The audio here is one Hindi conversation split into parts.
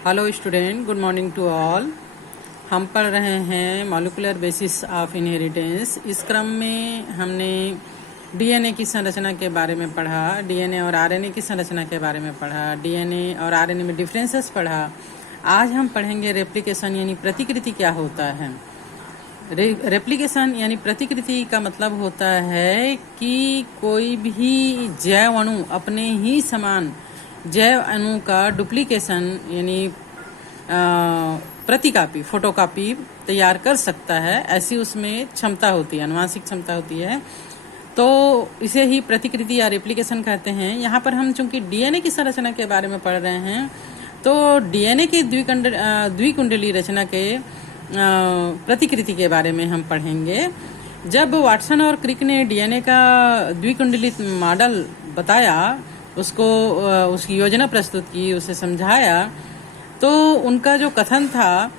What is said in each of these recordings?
Hello student, good morning to all. हम पढ़ रहे हैं मॉलिक्यूलर बेसिस ऑफ इनहेरिटेंस। इस क्रम में हमने डीएनए की संरचना के बारे में पढ़ा, डीएनए और आरएनए की संरचना के बारे में पढ़ा, डीएनए और आरएनए में डिफरेंसेस पढ़ा। आज हम पढ़ेंगे रेप्लिकेशन यानी प्रतिकृति क्या होता है। रेप्लिकेशन यानी प्रतिकृति का मतलब होता है कि कोई भी जैव अणु अपने ही समान जैव अणु का डुप्लीकेशन यानी प्रतिकापी फोटोकॉपी तैयार कर सकता है, ऐसी उसमें क्षमता होती है, आनुवांशिक क्षमता होती है। तो इसे ही प्रतिकृति या रेप्लिकेशन कहते हैं। यहाँ पर हम चूंकि डीएनए की संरचना के बारे में पढ़ रहे हैं, तो डीएनए की द्विकुंडली रचना के प्रतिकृति के बारे में हम पढ़ेंगे। जब वाटसन और क्रिक ने डीएनए का द्विकुंडलित मॉडल बताया, उसको उसकी योजना प्रस्तुत की, उसे समझाया, तो उनका जो कथन था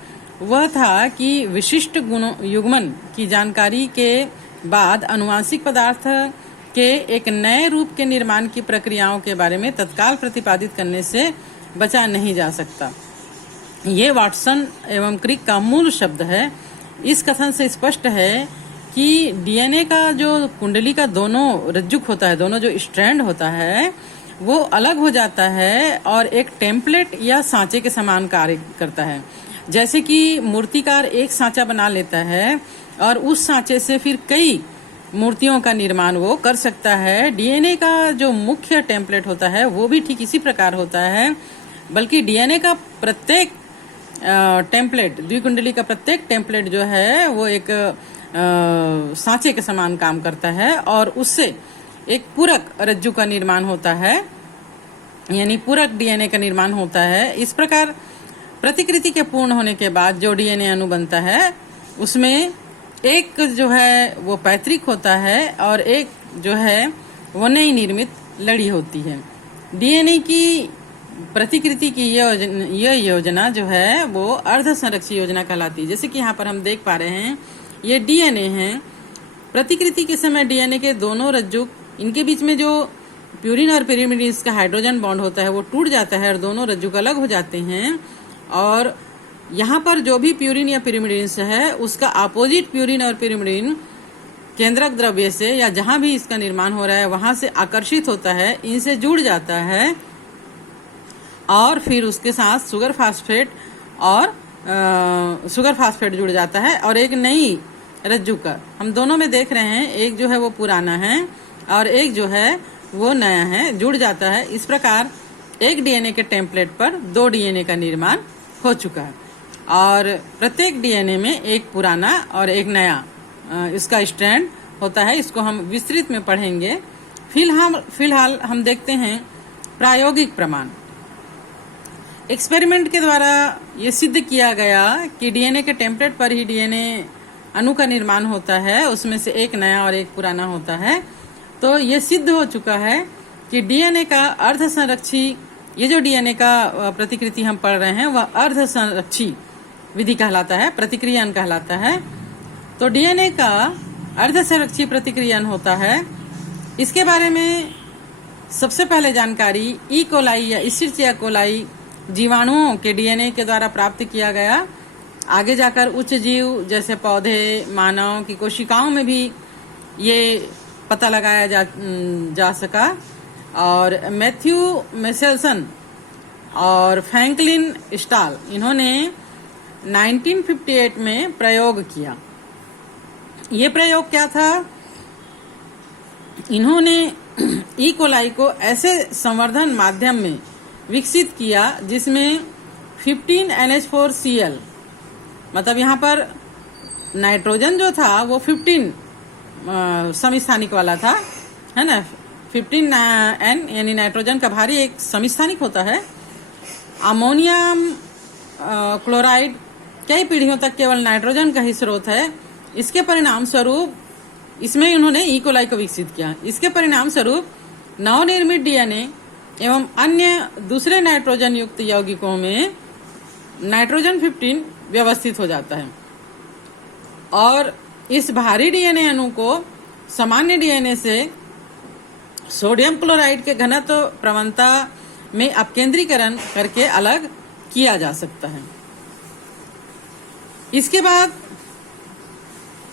वह था कि विशिष्ट युग्मन की जानकारी के बाद अनुवांशिक पदार्थ के एक नए रूप के निर्माण की प्रक्रियाओं के बारे में तत्काल प्रतिपादित करने से बचा नहीं जा सकता। ये वाटसन एवं क्रिक का मूल शब्द है। इस कथन से स्पष्ट है कि डीएनए का जो कुंडली का दोनों रज्जुक होता है, दोनों जो स्ट्रैंड होता है, वो अलग हो जाता है और एक टेम्पलेट या सांचे के समान कार्य करता है। जैसे कि मूर्तिकार एक सांचा बना लेता है और उस सांचे से फिर कई मूर्तियों का निर्माण वो कर सकता है। डीएनए का जो मुख्य टेम्पलेट होता है वो भी ठीक इसी प्रकार होता है, बल्कि डीएनए का प्रत्येक टेम्पलेट, द्विकुंडली का प्रत्येक टेम्पलेट जो है वो एक सांचे के समान काम करता है और उससे एक पूरक रज्जु का निर्माण होता है, यानी पूरक डीएनए का निर्माण होता है। इस प्रकार प्रतिकृति के पूर्ण होने के बाद जो डीएनए अणु बनता है उसमें एक जो है वो पैतृक होता है और एक जो है वो नई निर्मित लड़ी होती है। डीएनए की प्रतिकृति की यह योजना जो है वो अर्ध संरक्षी योजना कहलाती है। जैसे कि यहाँ पर हम देख पा रहे हैं, ये डीएनए है। प्रतिकृति के समय डीएनए के दोनों रज्जुक, इनके बीच में जो प्यूरिन और पिरिमिडिन का हाइड्रोजन बॉन्ड होता है वो टूट जाता है और दोनों रज्जुक अलग हो जाते हैं। और यहाँ पर जो भी प्यूरिन या पिरिमिडिन है उसका अपोजिट प्यूरिन और पिरिमिडिन केंद्रक द्रव्य से या जहां भी इसका निर्माण हो रहा है वहां से आकर्षित होता है, इनसे जुड़ जाता है और फिर उसके साथ शुगर फास्फेट जुड़ जाता है और एक नई रज्जु का हम दोनों में देख रहे हैं, एक जो है वो पुराना है और एक जो है वो नया है, जुड़ जाता है। इस प्रकार एक डीएनए के टेम्पलेट पर दो डीएनए का निर्माण हो चुका है और प्रत्येक डीएनए में एक पुराना और एक नया इसका स्ट्रैंड होता है। इसको हम विस्तृत में पढ़ेंगे। फिलहाल हम देखते हैं प्रायोगिक प्रमाण। एक्सपेरिमेंट के द्वारा ये सिद्ध किया गया कि डीएनए के टेम्पलेट पर ही डीएनए अणु का निर्माण होता है, उसमें से एक नया और एक पुराना होता है। तो ये सिद्ध हो चुका है कि डीएनए का अर्ध संरक्षी, ये जो डीएनए का प्रतिकृति हम पढ़ रहे हैं वह अर्ध संरक्षी विधि कहलाता है, प्रतिक्रियन कहलाता है। तो डीएनए का अर्ध संरक्षी प्रतिक्रियन होता है। इसके बारे में सबसे पहले जानकारी ई कोलाई या इस्चेरिचिया कोलाई जीवाणुओं के डीएनए के द्वारा प्राप्त किया गया। आगे जाकर उच्च जीव जैसे पौधे, मानव की कोशिकाओं में भी ये पता लगाया जा सका। और मैथ्यू मेसेल्सन और फ्रैंकलिन स्टाल, इन्होंने 1958 में प्रयोग किया। ये प्रयोग क्या था? इन्होंने ई कोलाई को ऐसे संवर्धन माध्यम में विकसित किया जिसमें 15 NH4Cl, मतलब यहाँ पर नाइट्रोजन जो था वो 15 समस्थानिक वाला था, है ना। 15N यानी नाइट्रोजन का भारी एक समस्थानिक होता है। अमोनियम क्लोराइड कई पीढ़ियों तक केवल नाइट्रोजन का ही स्रोत है। इसके परिणाम स्वरूप इसमें उन्होंने ई कोलाई को विकसित किया। इसके परिणाम स्वरूप नवनिर्मित डीएनए एवं अन्य दूसरे नाइट्रोजन युक्त यौगिकों में नाइट्रोजन 15 व्यवस्थित हो जाता है और इस भारी डीएनए अणु को सामान्य डीएनए से सोडियम क्लोराइड के घनत्व प्रवणता में अपकेंद्रीकरण करके अलग किया जा सकता है। इसके बाद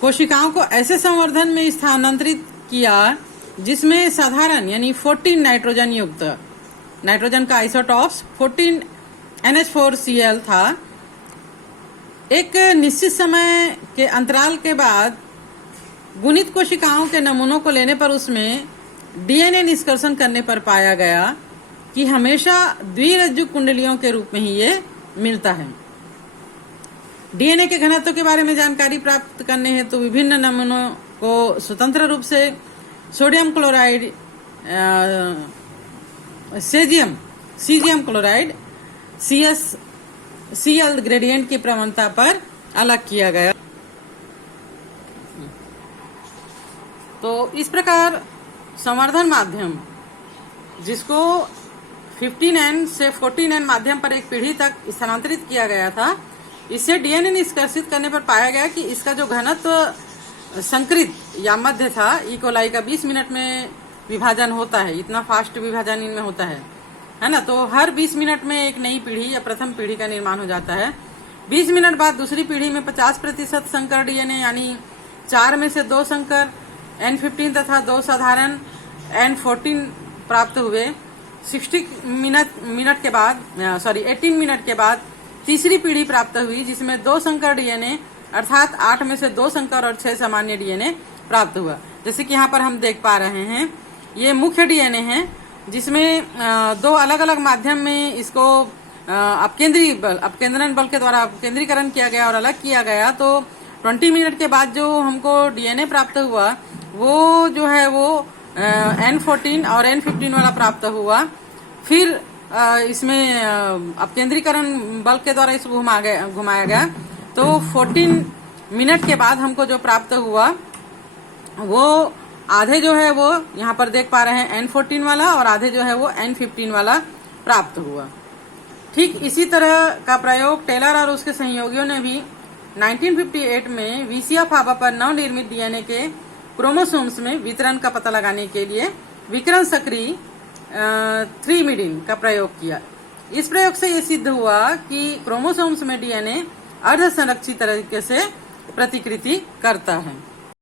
कोशिकाओं को ऐसे संवर्धन में स्थानांतरित किया जिसमें साधारण यानी 14 नाइट्रोजन युक्त नाइट्रोजन का आइसोटॉप्स 14 NH4Cl था। एक निश्चित समय के अंतराल के बाद गुणित कोशिकाओं के नमूनों को लेने पर उसमें डीएनए निष्कर्षण करने पर पाया गया कि हमेशा द्विरज्जु कुंडलियों के रूप में ही ये मिलता है। डीएनए के घनत्व के बारे में जानकारी प्राप्त करने हेतु विभिन्न नमूनों को स्वतंत्र रूप से sodium chloride caesium chloride CsCl gradient की प्रवणता पर अलग किया गया। तो इस प्रकार संवर्धन माध्यम जिसको 15N से 14N माध्यम पर एक पीढ़ी तक स्थानांतरित किया गया था, इससे डीएनए निष्कर्षित करने पर पाया गया कि इसका जो घनत्व संकृत या मध्य था, ई कोलाई का 20 मिनट में विभाजन होता है, इतना फास्ट विभाजन इनमें होता है ना। तो हर 20 मिनट में एक नई पीढ़ी या प्रथम पीढ़ी का निर्माण हो जाता है। 20 मिनट बाद दूसरी पीढ़ी में 50% संकर डीएनए यानी 4 में से 2 संकर N15 तथा 2 साधारण N14 प्राप्त हुए। 18 मिनट के बाद तीसरी पीढ़ी प्राप्त हुई जिसमें 2 संकर डीएनए अर्थात 8 में से 2 संकर और 6 सामान्य डीएनए प्राप्त हुआ। जैसे कि यहाँ पर हम देख पा रहे हैं, ये मुख्य डीएनए है जिसमें 2 अलग अलग माध्यम में इसको अपकेंद्रन बल के द्वारा अपकेंद्रीकरण किया गया और अलग किया गया। तो 20 मिनट के बाद जो हमको डीएनए प्राप्त हुआ वो जो है वो N14 और N15 वाला प्राप्त हुआ। फिर इसमें अपकेंद्रीकरण बल के द्वारा इसको घुमाया गया। तो 14 मिनट के बाद हमको जो प्राप्त हुआ वो आधे जो है वो यहाँ पर देख पा रहे हैं N14 वाला और आधे जो है वो N15 वाला प्राप्त हुआ। ठीक इसी तरह का प्रयोग टेलर और उसके सहयोगियों ने भी 1958 में विसिया फाबा पर नवनिर्मित डीएनए के क्रोमोसोम्स में वितरण का पता लगाने के लिए विकिरण सक्रिय 3-मिडीन का प्रयोग किया। इस प्रयोग से ये सिद्ध हुआ कि क्रोमोसोम्स में डीएनए अर्ध संरक्षित तरीके से प्रतिकृति करता है।